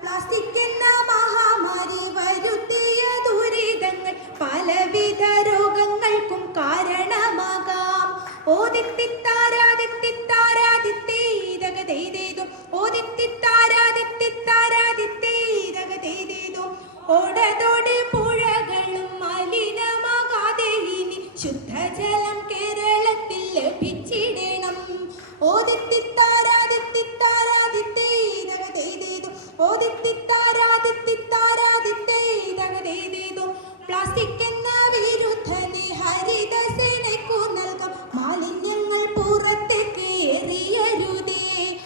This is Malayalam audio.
പ്ലാസ്റ്റിക് എന്ന മഹാമാരി വരുത്തിയ ദുരിതങ്ങൾ പലവിധ രോഗങ്ങൾക്കും കാരണമാകാം. ഓടതോട് പുഴകളും മലിനമാകാതെ ഇനി ശുദ്ധജലം കേരളത്തിൽ ലഭിച്ചിടണം. പ്ലാസ്റ്റിക് എന്ന വിരുദ്ധനെ ഹരിതസേനയ്ക്കു നൽകാം. മാലിന്യങ്ങൾ പുറത്തേക്ക് എറിയരുതേ.